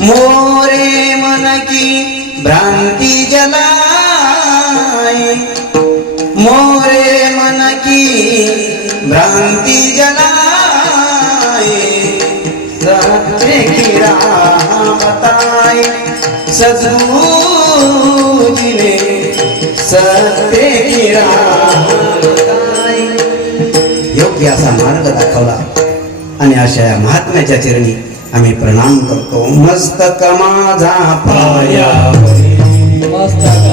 मोरे मन की भ्रांति जलाए, मोरे मन की भ्रांति जलाए, सत्य की राह बताए सद्गुरु ने, सत्य की राह बताए. योग्य असा मार्ग दाखवला आणि अशा महात्म्याच्या चरणी आम्ही प्रणाम करतो. मस्तक माझा पायावरी, मस्तक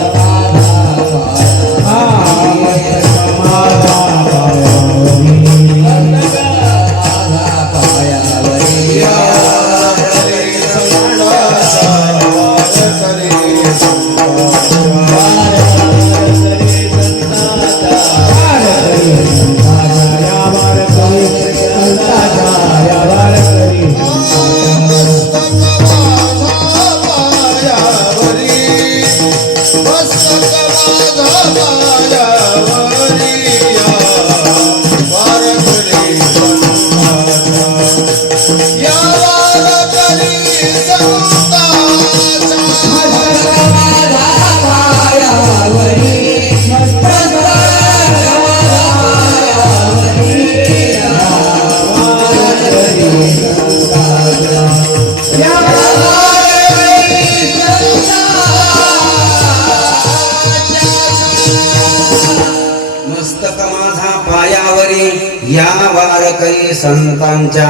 या वारकरी संतांच्या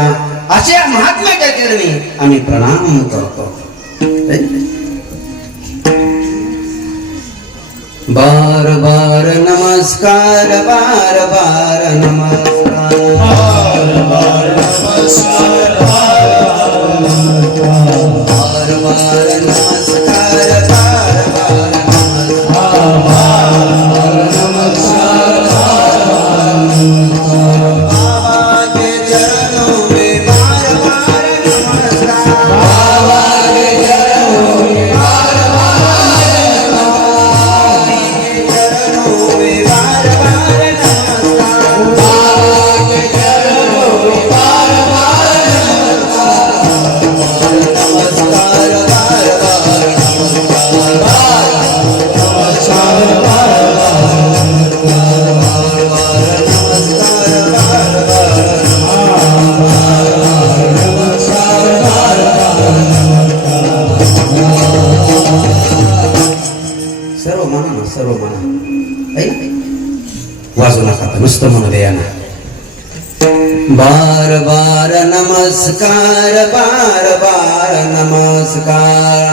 अशा महात्म्याच्या चरणी आम्ही प्रणाम करतो. बार बार नमस्कार, बार बार नमस्कार, बार बार नमस्कार, बार बार नमस्कार, बार बार सर्व म्हणा वाजू नका, नुसतं म्हणू द्या ना. बार बार नमस्कार, बार बार नमस्कार,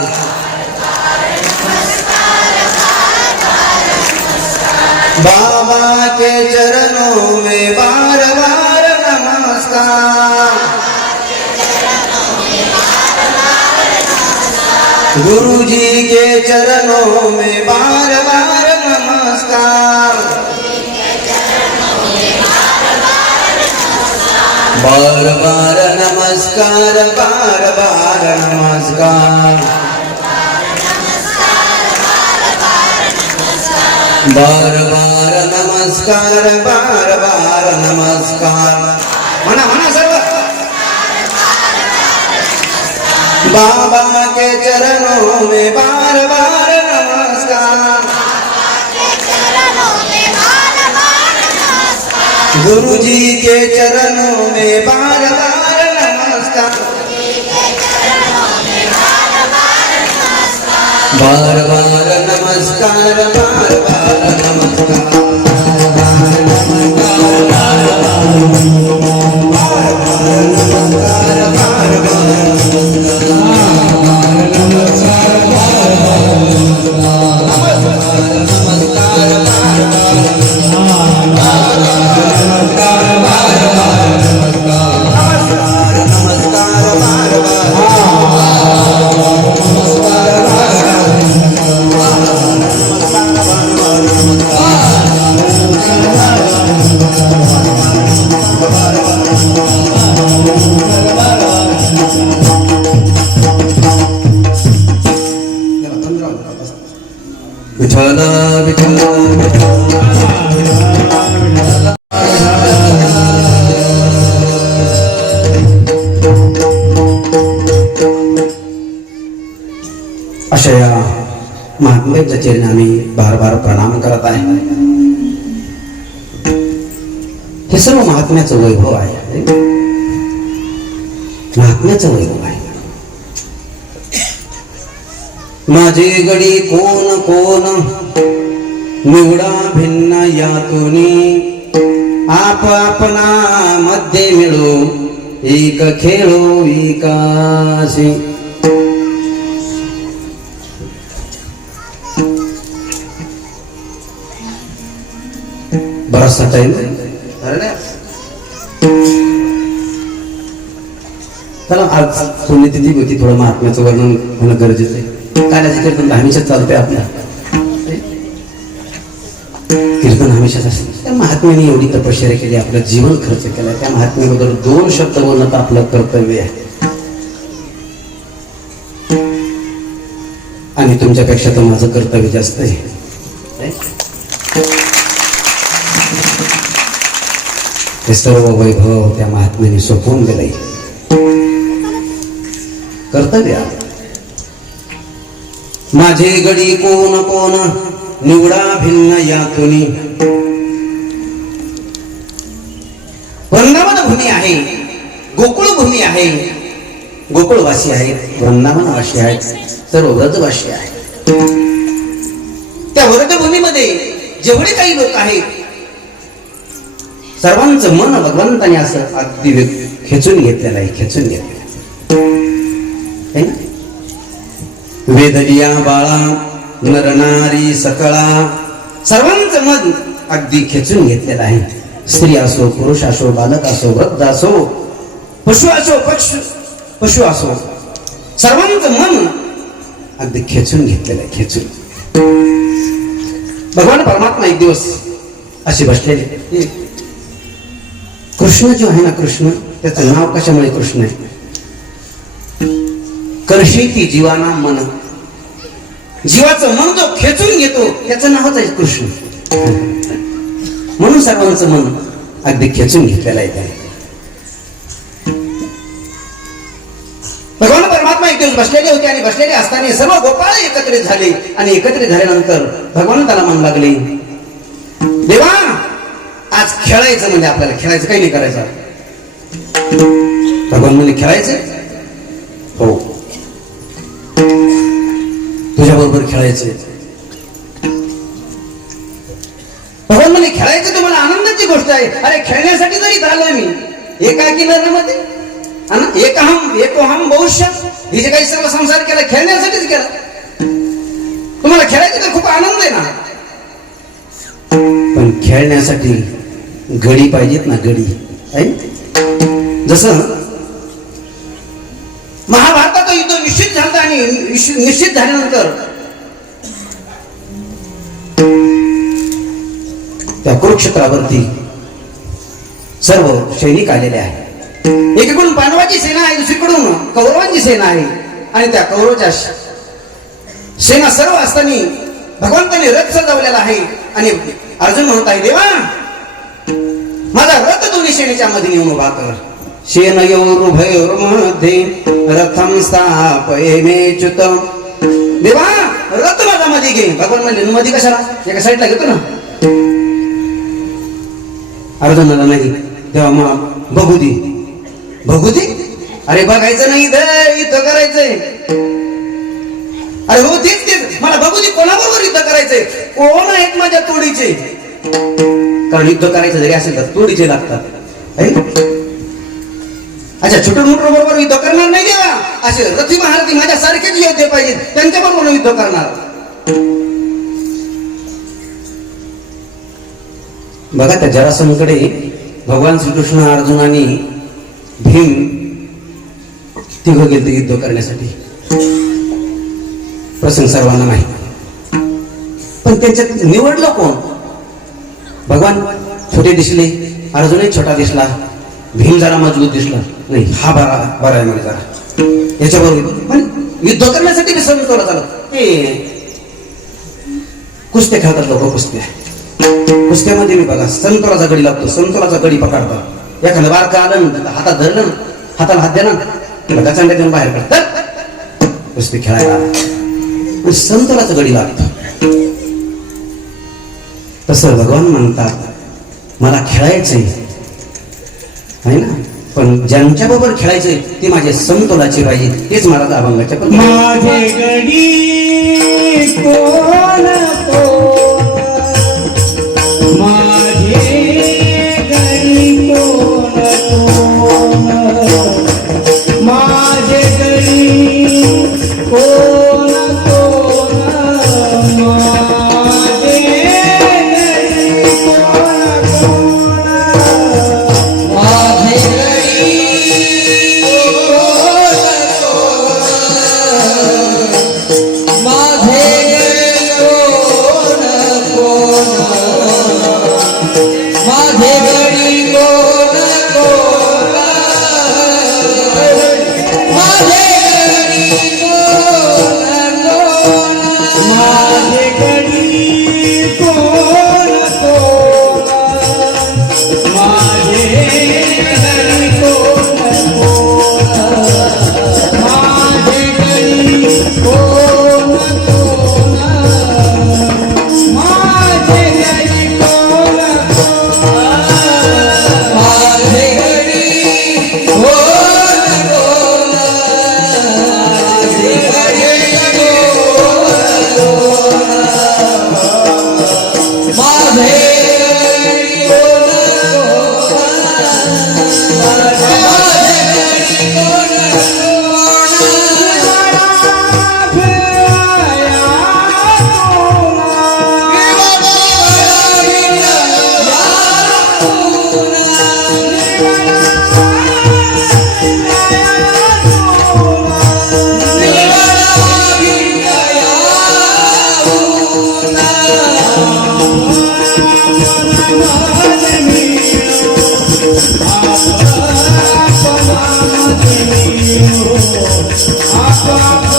बाबा के चरणों में बार बार नमस्कार, गुरु जी के चरणों में बार बार नमस्कार, बार बार नमस्कार, बार बार नमस्कार, बार बार नमस्कार, बार बार नमस्कार. म्हणा म्हणा सर्व. बाबा के चरणों में बार बार नमस्कार, गुरु जी के चरणों में बार बार नमस्कार, बार बार नमस्कार, बार बार नमस्कार. अशा या महात्म्याच्या चरणी आम्ही बार बार प्रणाम करत आहे. हे सर्व महात्म्याचं वैभव आहे, महात्म्याचं वैभव आहे. माझे गडी कोण कोण निवडा भिन्न यातुनी, आप आपणा मध्ये मिळो एक खेळो विकासी. बराचसा टाइम चला, आज पुण्यतिथी होती, थोडं महात्म्याचं वर्णन होणं गरजेचं आहे. काय कीर्तन हमेशाच चालतंय आपल्या, कीर्तन हमेशाच असते. त्या महात्म्याने एवढी तपश्चर्या केली, आपलं जीवन खर्च केला, त्या महात्म्याबद्दल 2 शब्द बोलणं तर आपलं कर्तव्य आहे. आणि तुमच्यापेक्षा तर माझं कर्तव्य जास्त आहे. हे सर्व वैभव त्या महात्म्याने सोपवून दिलंय, कर्तव्य. माझे गडी कोण कोण निवडा भिन्न यातुनी. वृंदावन भूमी आहे, गोकुळ भूमी आहे, गोकुळवासी आहेत, वृंदावनवासी आहेत, सर्व व्रजवासी आहेत. त्या व्रजभूमीमध्ये जेवढे काही लोक आहेत सर्वांचं मन भगवंताने असं अगदी खेचून घेतलेलं आहे, खेचून घेतलेलं आहे ना. वेदलिया बाळा नरनारी सकळा, सर्वांचं मन अगदी खेचून घेतलेलं आहे. स्त्री असो, पुरुष असो, बालक असो, वृद्ध असो, पशु असो, पशु असो, सर्वांचं मन अगदी खेचून घेतलेलं आहे, खेचून. भगवान परमात्मा एक दिवस असे बसलेले. कृष्ण जो आहे ना, कृष्ण, त्याचं नाव कशामुळे कृष्ण आहे? कर्षेती जीवाना मन, जीवाचं मन जो खेचून घेतो त्याचं नावच आहे कृष्ण. म्हणून सर्वांचं मन अगदी खेचून घेतलेलं आहे त्याने. भगवान परमात्मा एक दिवस बसलेले होते आणि बसलेले असताना सर्व गोपाळ एकत्रित झाले आणि एकत्रित झाल्यानंतर भगवंताला मन लागले, देवा आज खेळायचं, म्हणजे आपल्याला खेळायचं, काही नाही करायचं. भगवान म्हणजे खेळायचं, हो, तुझ्या बरोबर खेळायचं. भगवान म्हणजे खेळायचं, तुम्हाला आनंदाची गोष्ट आहे. अरे खेळण्यासाठी जरी आलोय मी, एकाकी नरमध्ये एकोहम बहुष्य, हे जे काही सर्व संसार केला खेळण्यासाठीच केला. तुम्हाला खेळायचं तर खूप आनंद आहे ना, पण खेळण्यासाठी गडी पाहिजेत ना, गडी. जसं महाभारतात युद्ध निश्चित झालं आणि निश्चित झाल्यानंतर त्या कुरुक्षेत्रावरती सर्व सैनिक आलेले आहेत. एकीकडून पांडवाची सेना आहे, दुसरीकडून कौरवांची सेना आहे. आणि त्या कौरवाच्या सेना सर्व असताना भगवंताने रथ सजवलेला आहे आणि अर्जुन म्हणत आहे, देवा माझा रथ दोन्ही सेनेच्या मध्ये नेऊन उभा कर. सेनयोरुभयोर्मध्ये रथम स्थापयेमेच्युत. देवा रथ माझा मध्ये घे. भगवान म्हणले, मध्ये कशाला, एका साईडला घेतो ना. अर्जुनाला नाही, तेव्हा मला बघू दे. बघू दे? अरे बघायचं नाही, इथं करायचंय. अरे हो, तेच मला बघू दे, कोणाबरोबर युद्ध करायचंय, कोण आहेत माझ्या तोडीचे. कारण युद्ध करायचं जरी असेल तर तोडीचे लागतात. अच्छा, छोटं मोठं बरोबर युद्ध करणार नाही देवा. असे रथी महारथी माझ्या सारखेच योद्धे पाहिजेत, त्यांच्या बरोबर युद्ध करणार. बघा, त्या जरासंधकडे भगवान श्रीकृष्ण, अर्जुन आणि भीम तिघं गेले युद्ध करण्यासाठी. प्रसंग सर्वांना माहिती, पण त्याच्यात निवडलं कोण? भगवान छोटे दिसले, अर्जुनही छोटा दिसला, भीम जरा मजबूत दिसला. नाही, हा बरा आहे म्हणजे जरा याच्याबरोबर. पण युद्ध करण्यासाठी मी समजून झालं. ते कुस्त्या खेळतात लोक, कुस्त्या. कुस्त्यामध्ये मी बघा, संतोलाचा गडी लागतो, संतोलाचा गडी पकडतात. एखादं बारका आलं, हातात धरलं, हाताला हात द्या ना, किंवा गचांड्या देऊन बाहेर काढतात, कुस्ती खेळायला. आणि संतोलाच गडी लागतो. तसं भगवान म्हणतात मला खेळायचंय आहे ना, पण ज्यांच्या बरोबर खेळायचंय ते माझे समतोलाचे पाहिजे. तेच मला अभंगाच्या पण माझे गडी कोण माझे गडी कोण माझे गडी कोण Apa